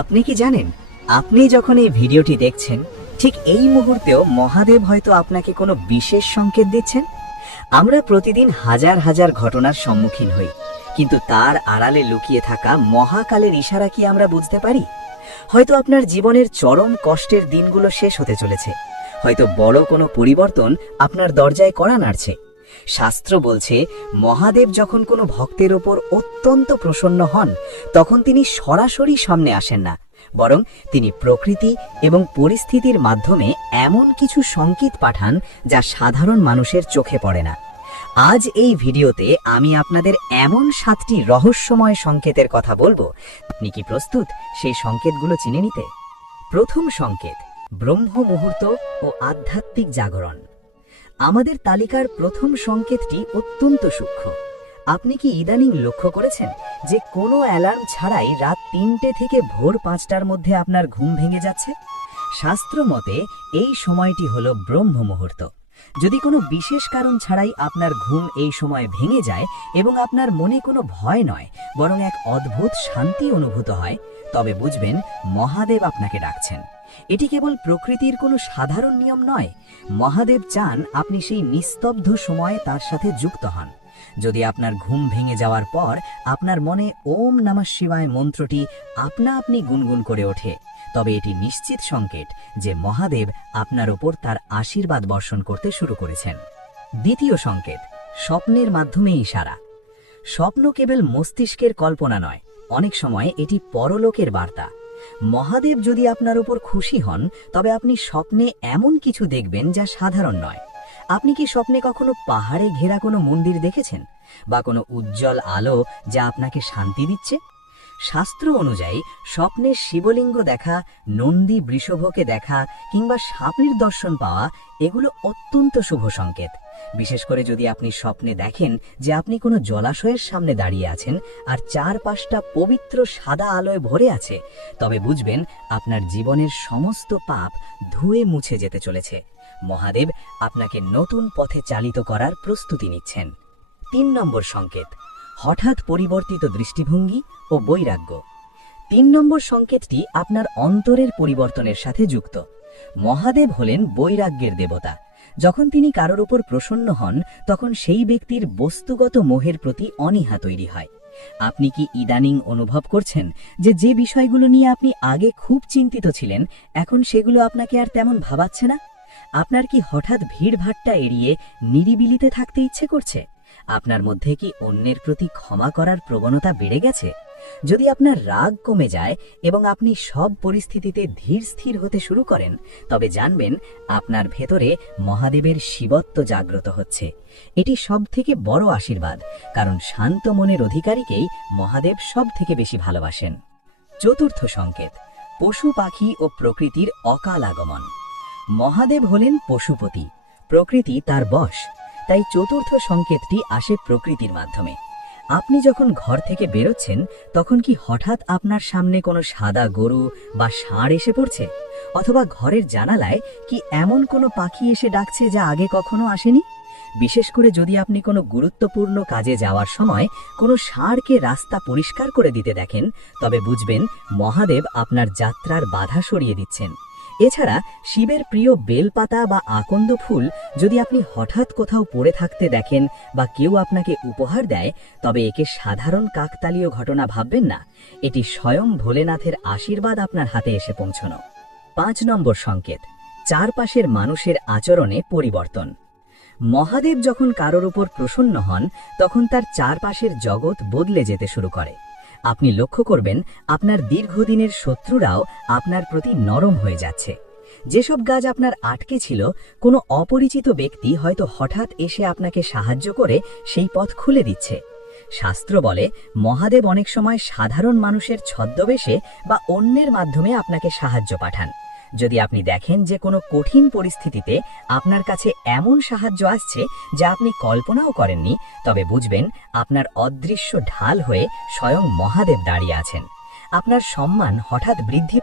আপনি কি জানেন, আপনি যখন এই ভিডিওটি দেখছেন ঠিক এই মুহূর্তেও মহাদেব হয়তো আপনাকে কোনো বিশেষ সংকেত দিচ্ছেন। আমরা প্রতিদিন হাজার হাজার ঘটনার সম্মুখীন হই, কিন্তু তার আড়ালে লুকিয়ে থাকা মহাকালের ইশারা কি আমরা বুঝতে পারি? হয়তো আপনার জীবনের চরম কষ্টের দিনগুলো শেষ হতে চলেছে, হয়তো বড় কোনো পরিবর্তন আপনার দরজায় কড়া নাড়ছে। শাস্ত্র বলছে, মহাদেব যখন কোনো ভক্তের ওপর অত্যন্ত প্রসন্ন হন, তখন তিনি সরাসরি সামনে আসেন না, বরং তিনি প্রকৃতি এবং পরিস্থিতির মাধ্যমে এমন কিছু সংকেত পাঠান যা সাধারণ মানুষের চোখে পড়ে না। আজ এই ভিডিওতে আমি আপনাদের এমন 7টি রহস্যময় সংকেতের কথা বলবো। আপনি কি প্রস্তুত সেই সংকেতগুলো চিনে নিতে? প্রথম সংকেত, ব্রহ্ম মুহূর্ত ও আধ্যাত্মিক জাগরণ। আমাদের তালিকার প্রথম সংকেতটি অত্যন্ত সূক্ষ্ম। আপনি কি ইদানিং লক্ষ্য করেছেন যে কোনো অ্যালার্ম ছাড়াই রাত 3টে থেকে ভোর 5টার মধ্যে আপনার ঘুম ভেঙে যাচ্ছে? শাস্ত্র মতে এই সময়টি হলো ব্রহ্ম মুহূর্ত। যদি কোনো বিশেষ কারণ ছাড়াই আপনার ঘুম এই সময় ভেঙে যায় এবং আপনার মনে কোনো ভয় নয়, বরং এক অদ্ভুত শান্তি অনুভূত হয়, তবে বুঝবেন মহাদেব আপনাকে ডাকছেন। এটি কেবল প্রকৃতির কোনো সাধারণ নিয়ম নয়। মহাদেব চান আপনি সেই নিস্তব্ধ সময়ে তার সাথে যুক্ত হন। যদি আপনার ঘুম ভেঙে যাওয়ার পর আপনার মনে ওম নমঃ শিবায় মন্ত্রটি আপনা আপনি গুনগুন করে ওঠে, তবে এটি নিশ্চিত সংকেত যে মহাদেব আপনার ওপর তার আশীর্বাদ বর্ষণ করতে শুরু করেছেন। দ্বিতীয় সংকেত, স্বপ্নের মাধ্যমে ইশারা। স্বপ্ন কেবল মস্তিষ্কের কল্পনা নয়, অনেক সময় এটি পরলোকের বার্তা। মহাদেব যদি আপনার উপর খুশি হন, তবে আপনি স্বপ্নে এমন কিছু দেখবেন যা সাধারণ নয়। আপনি কি স্বপ্নে কখনো পাহাড়ে ঘেরা কোনো মন্দির দেখেছেন, বা কোনো উজ্জ্বল আলো যা আপনাকে শান্তি দিচ্ছে? শাস্ত্র অনুযায়ী স্বপ্নে শিবলিঙ্গ দেখা, নন্দী বৃষভকে দেখা কিংবা সাপের দর্শন পাওয়া, এগুলো অত্যন্ত শুভ সংকেত। বিশেষ করে যদি আপনি স্বপ্নে দেখেন যে আপনি কোনো জলাশয়ের সামনে দাঁড়িয়ে আছেন আর চারপাশটা পবিত্র সাদা আলোয় ভরে আছে, তবে বুঝবেন আপনার জীবনের সমস্ত পাপ ধুয়ে মুছে যেতে চলেছে। মহাদেব আপনাকে নতুন পথে চালিত করার প্রস্তুতি নিচ্ছেন। 3 নম্বর সংকেত, হঠাৎ পরিবর্তিত দৃষ্টিভঙ্গি ও বৈরাগ্য। 3 নম্বর সংকেতটি আপনার অন্তরের পরিবর্তনের সাথে যুক্ত। মহাদেব হলেন বৈরাগ্যের দেবতা। যখন তিনি কারোর উপর প্রসন্ন হন, তখন সেই ব্যক্তির বস্তুগত মোহের প্রতি অনীহা তৈরি হয়। আপনি কি ইদানিং অনুভব করছেন যে বিষয়গুলো নিয়ে আপনি আগে খুব চিন্তিত ছিলেন, এখন সেগুলো আপনাকে আর তেমন ভাবাচ্ছে না? আপনার কি হঠাৎ ভিড়ভাট্টা এড়িয়ে নিরিবিলিতে থাকতে ইচ্ছে করছে? আপনার মধ্যে কি অন্যের প্রতি ক্ষমা করার প্রবণতা বেড়ে গেছে? যদি আপনার রাগ কমে যায় এবং আপনি সব পরিস্থিতিতে ধীর স্থির হতে শুরু করেন, তবে জানবেন আপনার ভেতরে মহাদেবের শিবত্ব জাগ্রত হচ্ছে। এটি সবথেকে বড় আশীর্বাদ, কারণ শান্ত মনের অধিকারীকেই মহাদেব সবথেকে বেশি ভালোবাসেন। চতুর্থ সংকেত, পশু পাখি ও প্রকৃতির অকাল আগমন। মহাদেব হলেন পশুপতি, প্রকৃতি তার বশ। তাই চতুর্থ সংকেতটি আসে প্রকৃতির মাধ্যমে। আপনি যখন ঘর থেকে বেরোচ্ছেন, তখন কি হঠাৎ আপনার সামনে কোনো সাদা গরু বা ষাঁড় এসে পড়ছে? অথবা ঘরের জানালায় কি এমন কোনো পাখি এসে ডাকছে যা আগে কখনো আসেনি? বিশেষ করে যদি আপনি কোনো গুরুত্বপূর্ণ কাজে যাওয়ার সময় কোনো ষাঁড়কে রাস্তা পরিষ্কার করে দিতে দেখেন, তবে বুঝবেন মহাদেব আপনার যাত্রার বাধা সরিয়ে দিচ্ছেন। এছাড়া শিবের প্রিয় বেলপাতা বা আকন্দ ফুল যদি আপনি হঠাৎ কোথাও পড়ে থাকতে দেখেন বা কেউ আপনাকে উপহার দেয়, তবে একে সাধারণ কাকতালীয় ঘটনা ভাববেন না। এটি স্বয়ং ভোলেনাথের আশীর্বাদ আপনার হাতে এসে পৌঁছানো। 5 নম্বর সংকেত, চারপাশের মানুষের আচরণে পরিবর্তন। মহাদেব যখন কারোর উপর প্রসন্ন হন, তখন তার চারপাশের জগৎ বদলে যেতে শুরু করে। আপনি লক্ষ্য করবেন আপনার দীর্ঘদিনের শত্রুরাও আপনার প্রতি নরম হয়ে যাচ্ছে। যেসব গাছ আপনার আটকে ছিল, কোনো অপরিচিত ব্যক্তি হয়তো হঠাৎ এসে আপনাকে সাহায্য করে সেই পথ খুলে দিচ্ছে। শাস্ত্র বলে মহাদেব অনেক সময় সাধারণ মানুষের ছদ্মবেশে বা অন্যের মাধ্যমে আপনাকে সাহায্য পাঠান। যদি আপনি দেখেন যে কোনো কঠিন পরিস্থিতিতে আপনার কাছে এমন সাহায্য আসছে যা আপনি কল্পনাও করেননি, তবে বুঝবেন আপনার অদৃশ্য ঢাল হয়ে স্বয়ং মহাদেব দাঁড়িয়ে আছেন। আপনার সম্মান হঠাৎ বৃদ্ধি